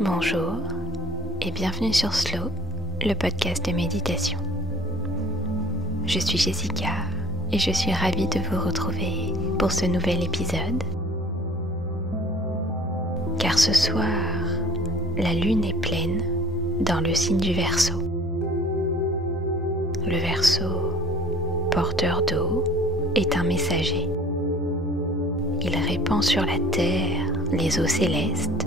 Bonjour et bienvenue sur Slow, le podcast de méditation. Je suis Jessica et je suis ravie de vous retrouver pour ce nouvel épisode. Car ce soir, la lune est pleine dans le signe du Verseau. Le Verseau, porteur d'eau, est un messager. Il répand sur la terre les eaux célestes,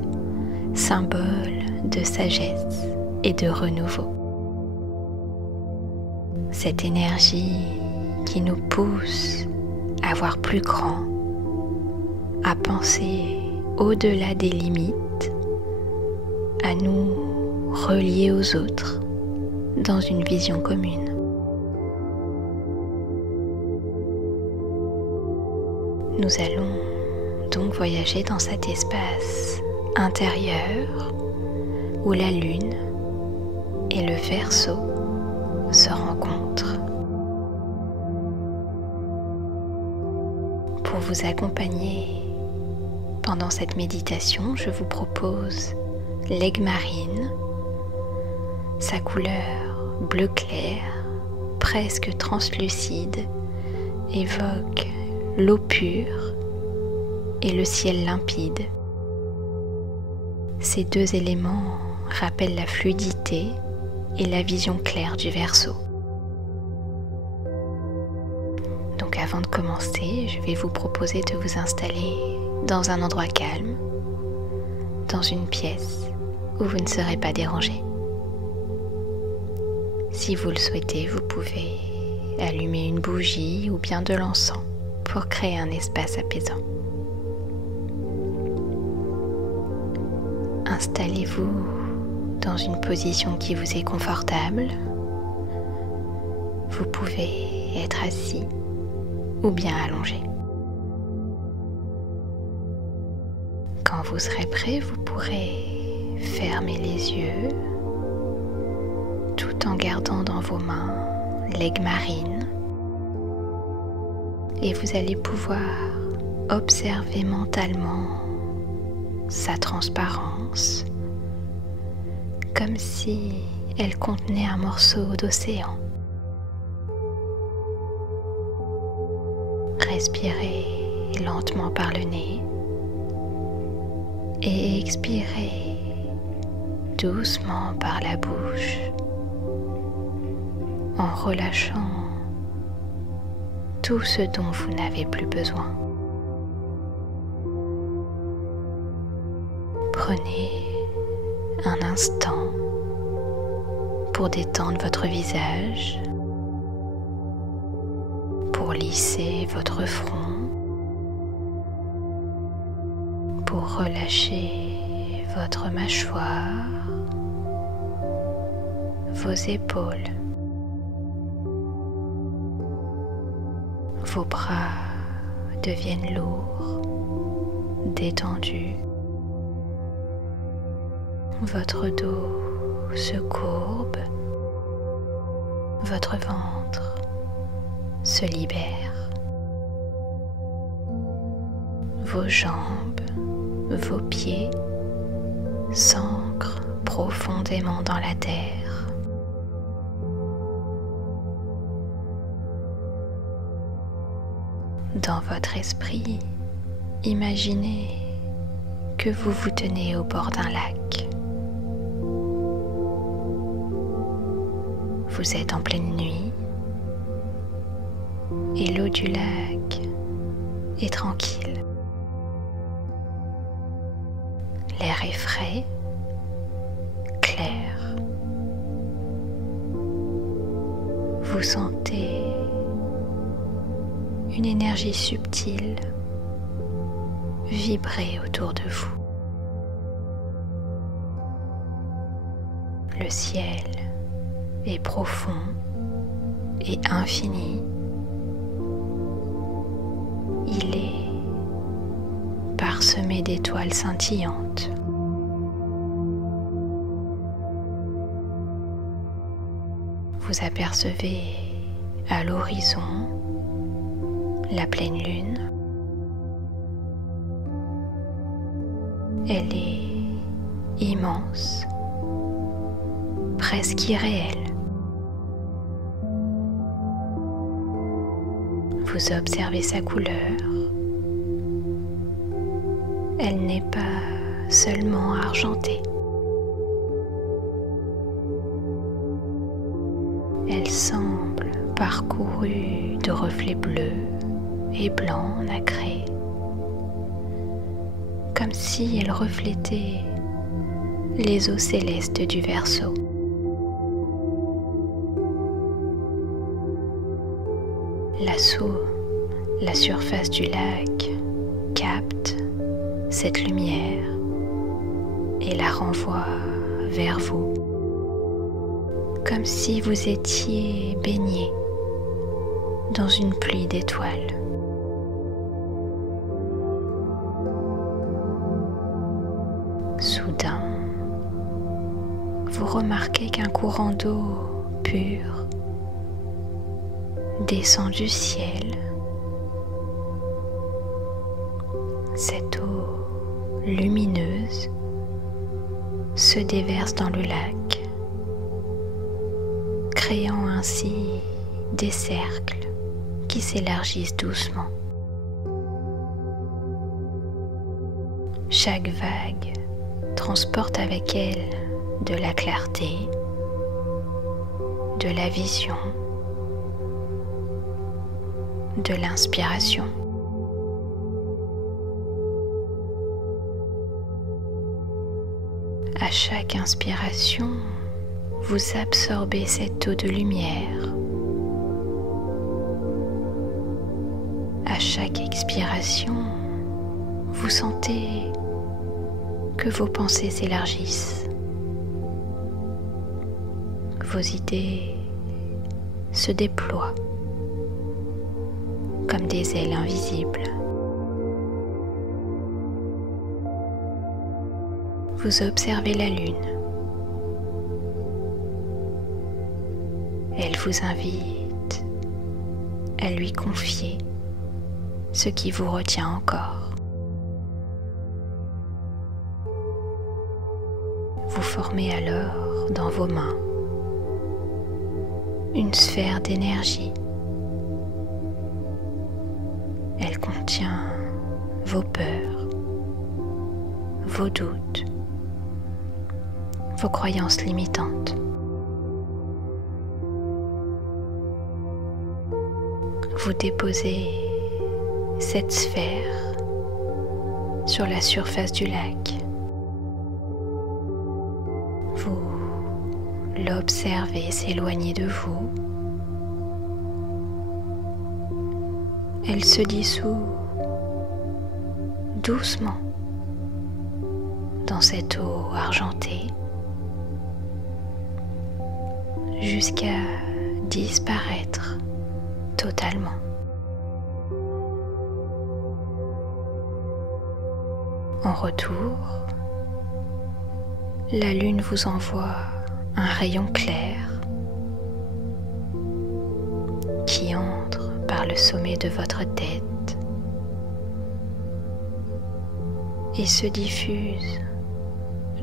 symbole de sagesse et de renouveau. Cette énergie qui nous pousse à voir plus grand, à penser au-delà des limites, à nous relier aux autres dans une vision commune. Nous allons donc voyager dans cet espace intérieur où la lune et le Verseau se rencontrent. Pour vous accompagner pendant cette méditation, je vous propose l'aigle marine. Sa couleur bleu clair, presque translucide, évoque l'eau pure et le ciel limpide. Ces deux éléments rappellent la fluidité et la vision claire du Verseau. Donc avant de commencer, je vais vous proposer de vous installer dans un endroit calme, dans une pièce où vous ne serez pas dérangé. Si vous le souhaitez, vous pouvez allumer une bougie ou bien de l'encens pour créer un espace apaisant. Installez-vous dans une position qui vous est confortable. Vous pouvez être assis ou bien allongé. Quand vous serez prêt, vous pourrez fermer les yeux tout en gardant dans vos mains l'aigle marine. Et vous allez pouvoir observer mentalement sa transparence, comme si elle contenait un morceau d'océan. Respirez lentement par le nez et expirez doucement par la bouche en relâchant tout ce dont vous n'avez plus besoin. Prenez un instant pour détendre votre visage, pour lisser votre front, pour relâcher votre mâchoire, vos épaules, vos bras deviennent lourds, détendus. Votre dos se courbe, votre ventre se libère. Vos jambes, vos pieds s'ancrent profondément dans la terre. Dans votre esprit, imaginez que vous vous tenez au bord d'un lac. Vous êtes en pleine nuit et l'eau du lac est tranquille. L'air est frais, clair. Vous sentez une énergie subtile vibrer autour de vous. Le ciel est profond et infini. Il est parsemé d'étoiles scintillantes. Vous apercevez à l'horizon la pleine lune. Elle est immense, presque irréel. Vous observez sa couleur. Elle n'est pas seulement argentée. Elle semble parcourue de reflets bleus et blancs nacrés, comme si elle reflétait les eaux célestes du Verseau. La surface du lac capte cette lumière et la renvoie vers vous, comme si vous étiez baigné dans une pluie d'étoiles. Soudain, vous remarquez qu'un courant d'eau pur descend du ciel. Cette eau lumineuse se déverse dans le lac, créant ainsi des cercles qui s'élargissent doucement. Chaque vague transporte avec elle de la clarté, de la vision, de l'inspiration. À chaque inspiration, vous absorbez cette eau de lumière. À chaque expiration, vous sentez que vos pensées s'élargissent. Vos idées se déploient comme des ailes invisibles. Vous observez la lune. Elle vous invite à lui confier ce qui vous retient encore. Vous formez alors dans vos mains une sphère d'énergie. Elle contient vos peurs, vos doutes, vos croyances limitantes. Vous déposez cette sphère sur la surface du lac. Vous l'observez s'éloigner de vous. Elle se dissout doucement dans cette eau argentée jusqu'à disparaître totalement. En retour, la lune vous envoie un rayon clair qui entre par le sommet de votre tête et se diffuse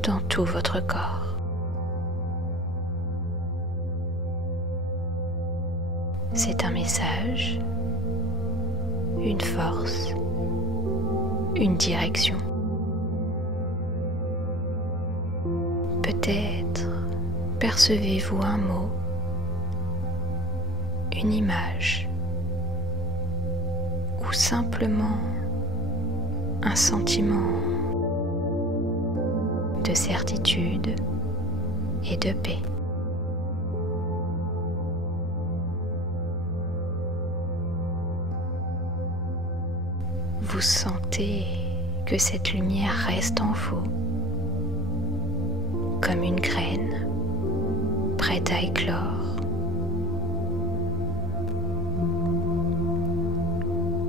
dans tout votre corps. C'est un message, une force, une direction. Peut-être percevez-vous un mot, une image, ou simplement un sentiment de certitude et de paix. Vous sentez que cette lumière reste en vous, comme une graine prête à éclore.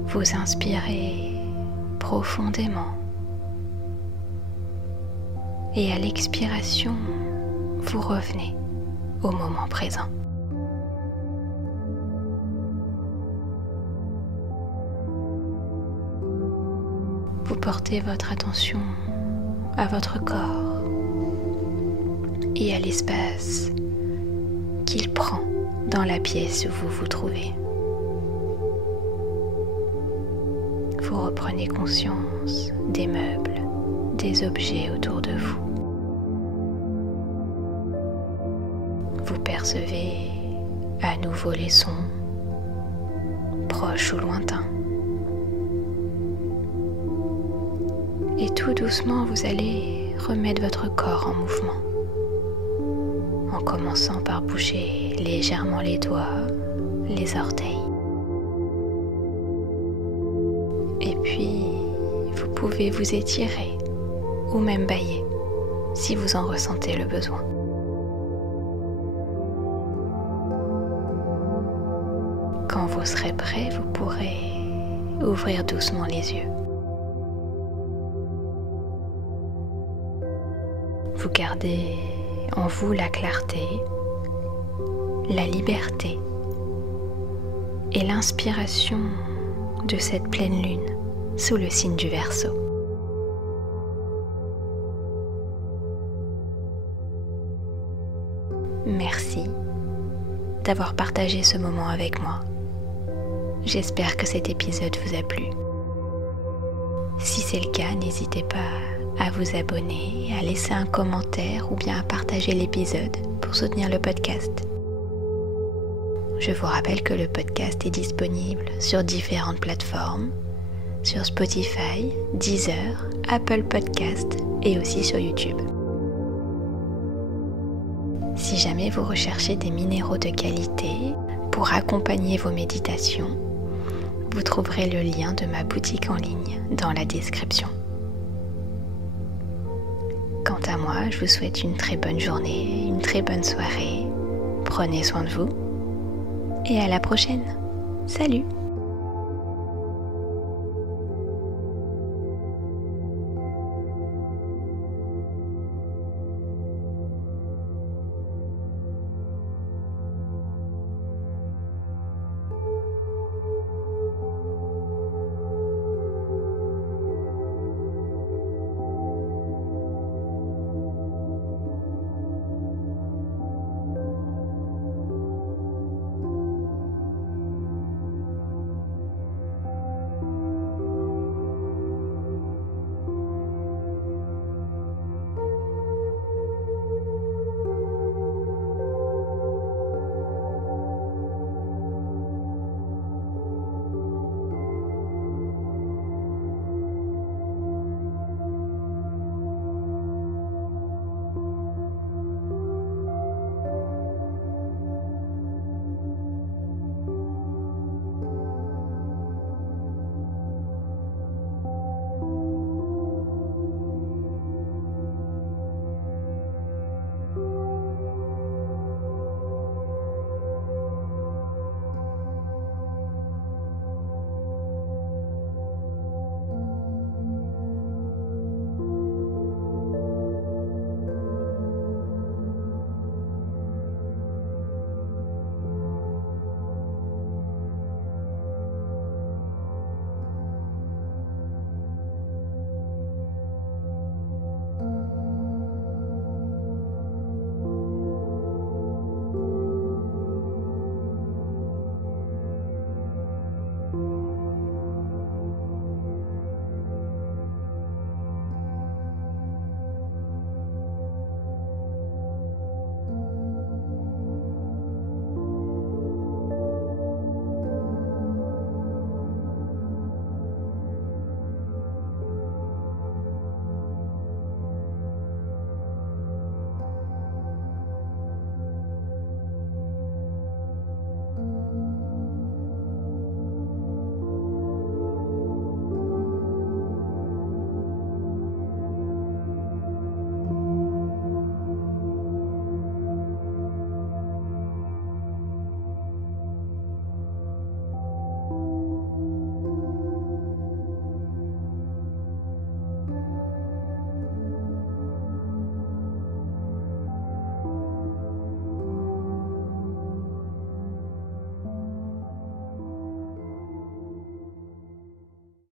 Vous inspirez profondément et à l'expiration, vous revenez au moment présent. Vous portez votre attention à votre corps. et à l'espace qu'il prend dans la pièce où vous vous trouvez. Vous reprenez conscience des meubles, des objets autour de vous. Vous percevez à nouveau les sons, proches ou lointains. Et tout doucement, vous allez remettre votre corps en mouvement, en commençant par bouger légèrement les doigts, les orteils. Et puis, vous pouvez vous étirer ou même bâiller si vous en ressentez le besoin. Quand vous serez prêt, vous pourrez ouvrir doucement les yeux. Vous gardez en vous la clarté, la liberté et l'inspiration de cette pleine lune sous le signe du Verseau. Merci d'avoir partagé ce moment avec moi. J'espère que cet épisode vous a plu. Si c'est le cas, n'hésitez pas à vous abonner, à laisser un commentaire ou bien à partager l'épisode pour soutenir le podcast. Je vous rappelle que le podcast est disponible sur différentes plateformes, sur Spotify, Deezer, Apple Podcast et aussi sur YouTube. Si jamais vous recherchez des minéraux de qualité pour accompagner vos méditations, vous trouverez le lien de ma boutique en ligne dans la description. Quant à moi, je vous souhaite une très bonne journée, une très bonne soirée. Prenez soin de vous et à la prochaine. Salut!